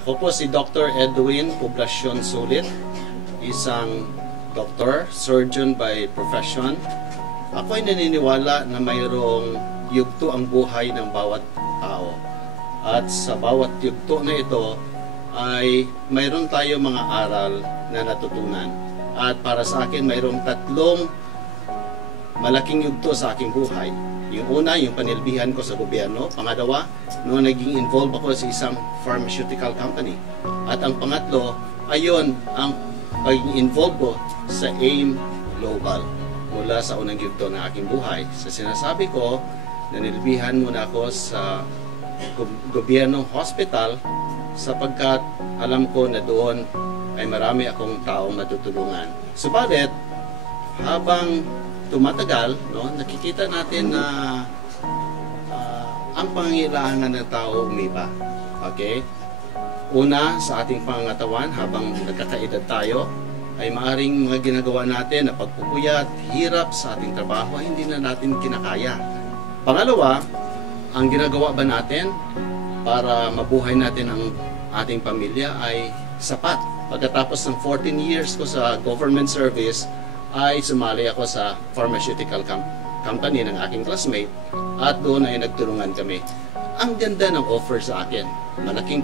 Ako po si Dr. Edwin Poblacion Sulit, isang doctor, surgeon by profession. Ako ay naniniwala na mayroong yugto ang buhay ng bawat tao. At sa bawat yugto na ito ay mayroon tayo mga aral na natutunan. At para sa akin, mayroong tatlong malaking yugto sa aking buhay. Yung una, yung panilbihan ko sa gobyerno. Pangalawa, noong naging involved ako sa isang pharmaceutical company. At ang pangatlo, ayon ang pagiging involved ko sa AIM Global mula sa unang yugto ng aking buhay. Sa sinasabi ko, nanilbihan muna ako sa gobyernong hospital sapagkat alam ko na doon ay marami akong taong matutulungan. Subalit, habang tumatagal, no, nakikita natin na ang pangangailangan ng tao umiba. Okay? Una, sa ating pangangatawan, habang nagkakaedad tayo, ay maaaring mga ginagawa natin na pagpupuyat, hirap sa ating trabaho, ay hindi na natin kinakaya. Pangalawa, ang ginagawa ba natin para mabuhay natin ang ating pamilya ay sapat. Pagkatapos ng 14 years ko sa government service, ay sumali ako sa pharmaceutical company ng aking classmate at doon ay nagtulungan kami. Ang ganda ng offer sa akin. Malaking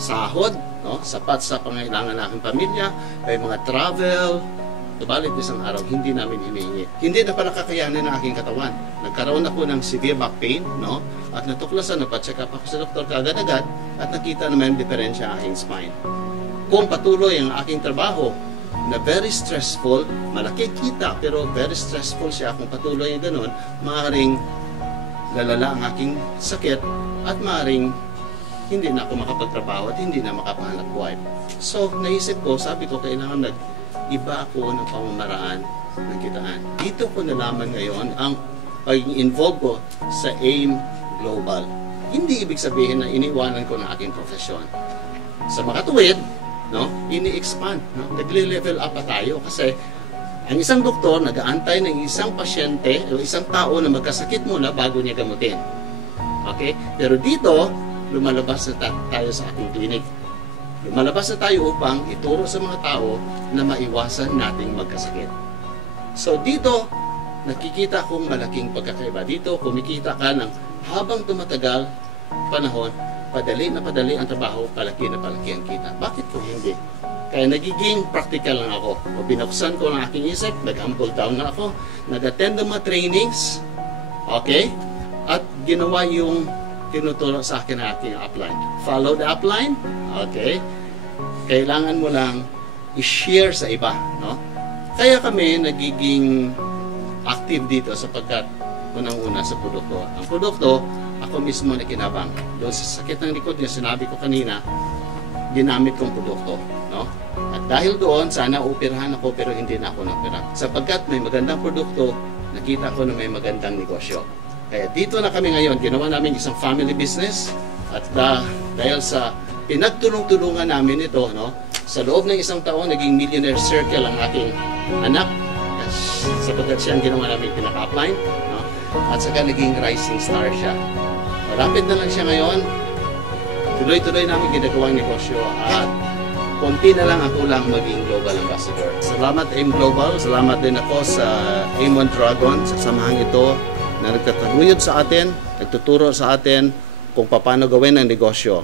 sahod, no? Sapat sa pangailangan ng aking pamilya, may mga travel, tubalit isang araw, hindi namin hinihingi. Hindi na pala kakayanin ng aking katawan. Nagkaroon ako ng severe back pain, no? At natuklasan, nagpa-check up ako sa doktor kaagad-agad at nakita naman diferensya ang aking spine. Kung patuloy ang aking trabaho na very stressful, malaki kita pero very stressful siya, kung patuloy yung ganun, maaaring lalala ang aking sakit at maaaring hindi na ako makapagtrabaho at hindi na makapahanap buhay. So, naisip ko, sabi ko, kailangan nag-iba ako ng pamamaraan ng kitaan. Dito ko nalaman ngayon ang pagiging involved ko sa AIM Global. Hindi ibig sabihin na iniwanan ko ng aking profesyon. Sa makatuwid, no, ini-expand, no? Nagle-level up pa tayo kasi ang isang doktor nag-aantay ng isang pasyente o isang tao na magkasakit muna bago niya gamutin. Okay? Pero dito, lumalabas na tayo sa ating clinic. Lumalabas na tayo upang ituro sa mga tao na maiwasan nating magkasakit. So dito, nakikita kong malaking pagkakaiba. Dito, kumikita ka ng habang tumatagal panahon, padali na padali ang trabaho, palaki na palaki ang kita. Bakit kung hindi? Kaya nagiging practical lang ako. O binuksan ko ang aking isip, nag-humble down na ako, nag-attend ng mga trainings, okay? At ginawa yung tinuturo sa akin ang aking upline. Follow the upline, okay? Kailangan mo lang i-share sa iba, no? Kaya kami nagiging active dito sapagkat unang-una sa produkto. Ang produkto, ako mismo na kinabang. Doon sa sakit ng likod niya, sinabi ko kanina, ginamit kong produkto. No? At dahil doon, sana operahan ako pero hindi na ako na-opera. Sapagkat may magandang produkto, nakita ko na may magandang negosyo. Kaya dito na kami ngayon, ginawa namin isang family business. At dahil sa pinagtulong-tulungan namin ito, no? Sa loob ng isang taon, naging millionaire circle ang aking anak. Sapagkat siya ang ginawa namin pinaka-upline. No? At saka naging rising star siya. Malapit na lang siya ngayon. Tuloy-tuloy namin ginagawang negosyo at konti na lang ang kulang maging global ambassador. Salamat AIM Global. Salamat din ako sa AIM Dragon, sa samahang ito na nagtataguyod sa atin, nagtuturo sa atin kung paano gawin ang negosyo.